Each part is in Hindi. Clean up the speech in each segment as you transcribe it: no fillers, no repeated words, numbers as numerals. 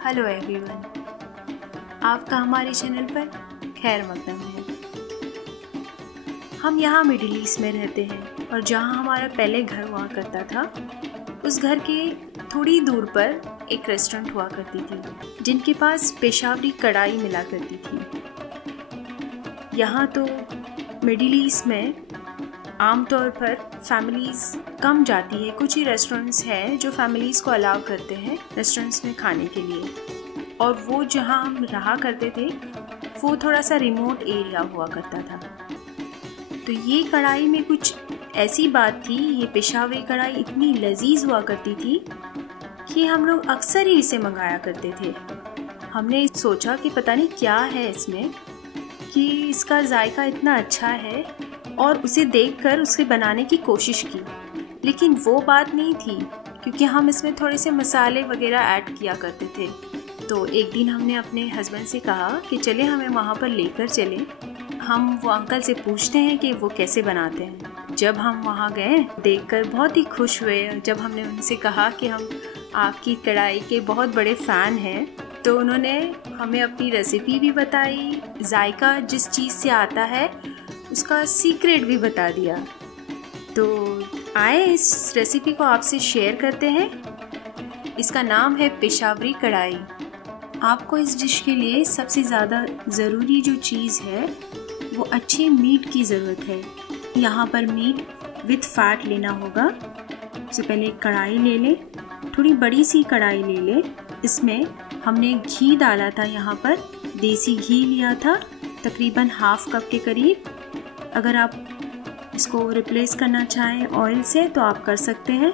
हेलो एवरीवन, आपका हमारे चैनल पर खैर मकदम है। हम यहाँ मिडिल ईस्ट में रहते हैं और जहाँ हमारा पहले घर हुआ करता था उस घर के थोड़ी दूर पर एक रेस्टोरेंट हुआ करती थी जिनके पास पेशावरी कढ़ाई मिला करती थी। यहाँ तो मिडिल ईस्ट में आमतौर पर फैमिलीज़ कम जाती है। कुछ ही रेस्टोरेंट्स हैं जो फैमिलीज़ को अलाउ करते हैं रेस्टोरेंट्स में खाने के लिए, और वो जहाँ हम रहा करते थे वो थोड़ा सा रिमोट एरिया हुआ करता था। तो ये कढ़ाई में कुछ ऐसी बात थी, ये पेशावरी कढ़ाई इतनी लजीज हुआ करती थी कि हम लोग अक्सर ही इसे मंगाया करते थे। हमने सोचा कि पता नहीं क्या है इसमें कि इसका जायका इतना अच्छा है, और उसे देखकर उसे बनाने की कोशिश की, लेकिन वो बात नहीं थी क्योंकि हम इसमें थोड़े से मसाले वगैरह ऐड किया करते थे। तो एक दिन हमने अपने हस्बैंड से कहा कि चले हमें वहाँ पर लेकर चलें, हम वो अंकल से पूछते हैं कि वो कैसे बनाते हैं। जब हम वहाँ गए देखकर बहुत ही खुश हुए। जब हमने उनसे कहा कि हम आपकी कढ़ाई के बहुत बड़े फ़ैन हैं, तो उन्होंने हमें अपनी रेसिपी भी बताई, जायका जिस चीज़ से आता है उसका सीक्रेट भी बता दिया। तो आए इस रेसिपी को आपसे शेयर करते हैं। इसका नाम है पेशावरी कढ़ाई। आपको इस डिश के लिए सबसे ज़्यादा ज़रूरी जो चीज़ है वो अच्छे मीट की ज़रूरत है। यहाँ पर मीट विथ फैट लेना होगा। सबसे पहले एक कढ़ाई ले लें, थोड़ी बड़ी सी कढ़ाई ले लें। इसमें हमने घी डाला था, यहाँ पर देसी घी लिया था तकरीबन हाफ कप के करीब। अगर आप इसको रिप्लेस करना चाहें ऑयल से तो आप कर सकते हैं।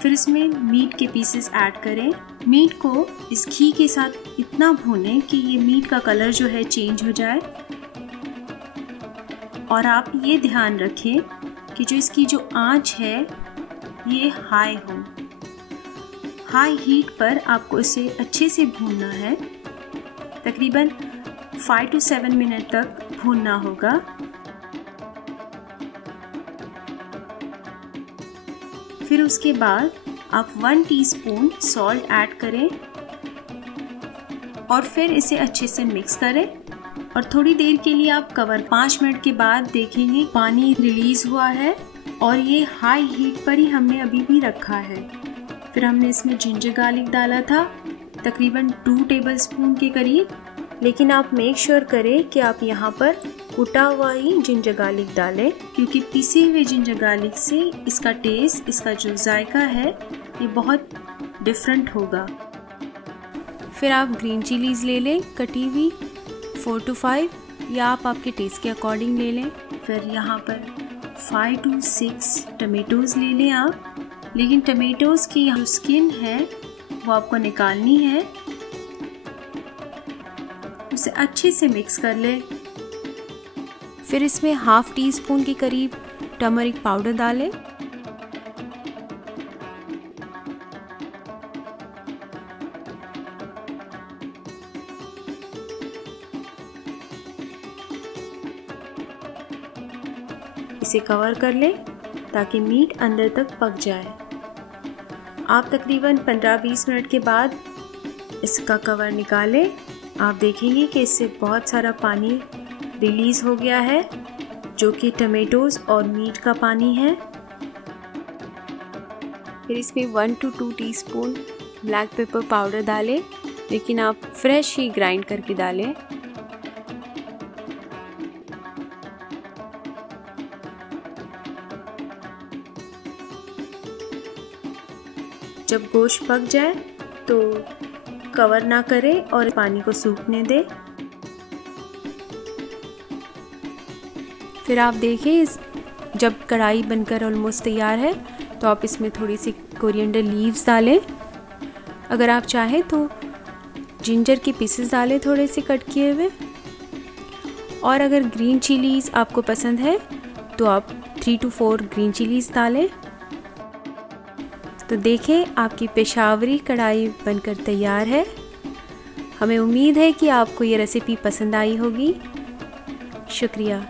फिर इसमें मीट के पीसेस ऐड करें। मीट को इस घी के साथ इतना भूनें कि ये मीट का कलर जो है चेंज हो जाए, और आप ये ध्यान रखें कि जो इसकी जो आंच है ये हाई हो। हाई हीट पर आपको इसे अच्छे से भूनना है। तकरीबन 5 to 7 मिनट तक भूनना होगा। फिर उसके बाद आप 1 टीस्पून सॉल्ट ऐड करें और फिर इसे अच्छे से मिक्स करें, और थोड़ी देर के लिए आप कवर 5 मिनट के बाद देखेंगे पानी रिलीज हुआ है, और ये हाई हीट पर ही हमने अभी भी रखा है। फिर हमने इसमें जिंजर गार्लिक डाला था तकरीबन 2 टेबलस्पून के करीब, लेकिन आप मेक श्योर करें कि आप यहाँ पर कुटा हुआ ही जिंजर गार्लिक डालें, क्योंकि पिसे हुए जिंजर गार्लिक से इसका टेस्ट, इसका जो जायका है ये बहुत डिफरेंट होगा। फिर आप ग्रीन चिलीज़ ले लें कटी हुई 4 to 5, या आप आपके टेस्ट के अकॉर्डिंग ले लें। फिर यहाँ पर 5 to 6 टमेटोज़ ले लें आप, लेकिन टमेटोज़ की जो स्किन है वो आपको निकालनी है। उसे अच्छे से मिक्स कर लें। फिर इसमें हाफ टी स्पून के करीब टर्मरिक पाउडर डालें। इसे कवर कर लें ताकि मीट अंदर तक पक जाए। आप तकरीबन 15-20 मिनट के बाद इसका कवर निकालें। आप देखेंगे कि इससे बहुत सारा पानी रिलीज़ हो गया है, जो कि टमेटोज़ और मीट का पानी है। फिर इसमें 1 to 2 teaspoon black pepper powder डालें, लेकिन आप फ्रेश ही ग्राइंड करके डालें। जब गोश्त पक जाए तो कवर ना करें और पानी को सूखने दें। फिर आप देखें जब कढ़ाई बनकर ऑलमोस्ट तैयार है तो आप इसमें थोड़ी सी कोरिएंडर लीव्स डालें। अगर आप चाहें तो जिंजर के पीसेस डालें थोड़े से कट किए हुए, और अगर ग्रीन चिलीज़ आपको पसंद है तो आप 3 to 4 ग्रीन चिलीज़ डालें। तो देखें आपकी पेशावरी कढ़ाई बनकर तैयार है। हमें उम्मीद है कि आपको ये रेसिपी पसंद आई होगी। शुक्रिया।